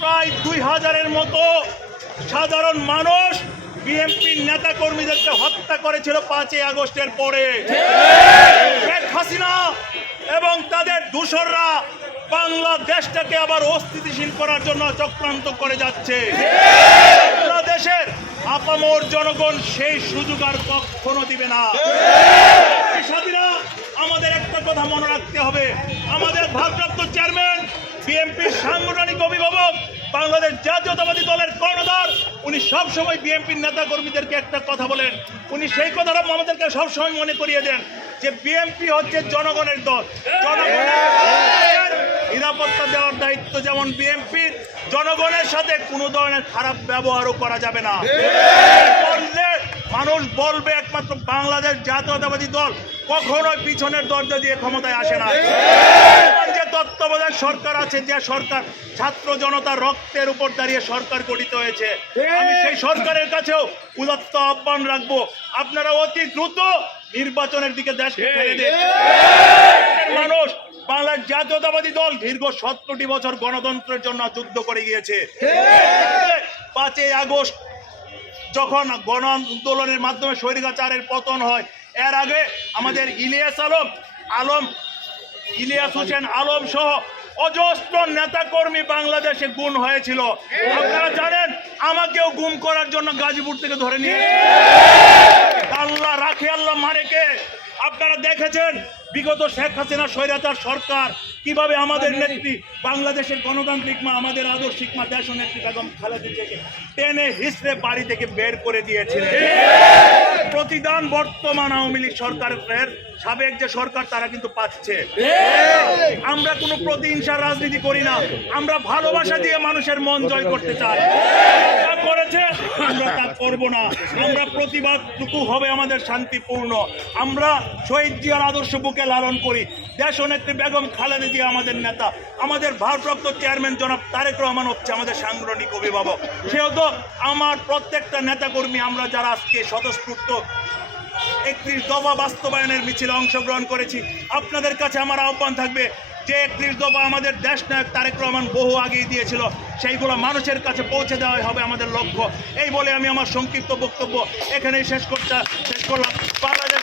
প্রায় দুই হাজারের মতো সাধারণ মানুষ বিএনপির নেতা কর্মীদেরকে হত্যা করেছিল পাঁচই আগস্টের পরে। শেখ হাসিনা এবং তাদের দূষররা বাংলাদেশটাকে আবার অস্থিতিশীল করার জন্য চক্রান্ত করে যাচ্ছে। বাংলাদেশের আপামর জনগণ সেই সুযোগ আর কখনো দিবে না। আমাদের একটা কথা মনে রাখতে হবে। আমাদের ভারপ্রাপ্ত চেয়ারম্যান বিএনপির সাংগঠনিক অভিভাবক বাংলাদেশ জাতীয়তাবাদী দলের কর্ণধার, উনি সবসময় বিএনপির নেতা কর্মীদেরকে একটা কথা বলেন। উনি সেই কথাটা আমাদেরকে সবসময় মনে করিয়ে দেন যে বিএনপি হচ্ছে জনগণের দল। জনগণের নিরাপত্তা দেওয়ার দায়িত্ব যেমন বিএনপির, জনগণের সাথে কোনো ধরনের খারাপ ব্যবহারও করা যাবে না। করলে মানুষ বলবে একমাত্র বাংলাদেশ জাতীয়তাবাদী দল কখনোই পিছনের দরজা দিয়ে ক্ষমতায় আসে না। তত্ত্বাবধায়ক সরকার আছে যে সরকার ছাত্র জনতার রক্তের উপর দাঁড়িয়ে সরকার গঠিত হয়েছে। আমি সেই সরকারের কাছেও উদাত্ত আহ্বান রাখব। আপনারা অতি দ্রুত নির্বাচনের দিকে দেশকে ঠেলে দিন। মানুষ বাংলার জাতীয়তাবাদী দল দীর্ঘ সত্তরটি বছর গণতন্ত্রের জন্য যুদ্ধ করে গিয়েছে। পাঁচই আগস্ট যখন গণ আন্দোলনের মাধ্যমে স্বৈরাচারের পতন হয় এর আগে আমাদের ইলিয়াস আলম আলম ইলিয়াস হোসেন আলম সহ অজস্র নেতাকর্মী বাংলাদেশে গুণ হয়েছিল। আপনারা জানেন, আমাকেও গুম করার জন্য গাজীপুর থেকে ধরে নিয়ে আল্লাহ রাখে আল্লাহ মারেকে আপনারা দেখেছেন, বিগত শেখ হাসিনা স্বৈরাচার সরকার কীভাবে আমাদের নেত্রী বাংলাদেশের গণতান্ত্রিক মা আমাদের আদর্শিক মা দেশ নেত্রী বেগম খালেদা টেনে হিসড়ে বাড়ি থেকে বের করে দিয়েছিলেন। প্রতিদান বর্তমান আওয়ামী লীগ সরকারের সাবেক যে সরকার তারা কিন্তু পাচ্ছে। আমরা কোনো প্রতিহিংসার রাজনীতি করি না। আমরা ভালোবাসা দিয়ে মানুষের মন জয় করতে চাই। করব না। আমরা প্রতিবাদটুকু হবে আমাদের শান্তিপূর্ণ। আমরা শহীদ জিয়ার আদর্শ বুকে লালন করি। দেশ নেত্রী বেগম খালেদা জিয়া আমাদের নেতা। আমাদের ভারপ্রাপ্ত চেয়ারম্যান জনাব তারেক রহমান হচ্ছে আমাদের সাংগঠনিক অভিভাবক। সেহেতু আমার প্রত্যেকটা নেতাকর্মী, আমরা যারা আজকে স্বতঃস্ফূর্ত একত্রিশ দফা বাস্তবায়নের মিছিলে অংশগ্রহণ করেছি, আপনাদের কাছে আমার আহ্বান থাকবে যে একত্রিশ দফা আমাদের দেশ নায়ক তারেক রহমান বহু আগেই দিয়েছিল, সেইগুলো মানুষের কাছে পৌঁছে দেওয়াই হবে আমাদের লক্ষ্য। এই বলে আমি আমার সংক্ষিপ্ত বক্তব্য এখানেই শেষ করতে শেষ করলাম। বাংলাদেশ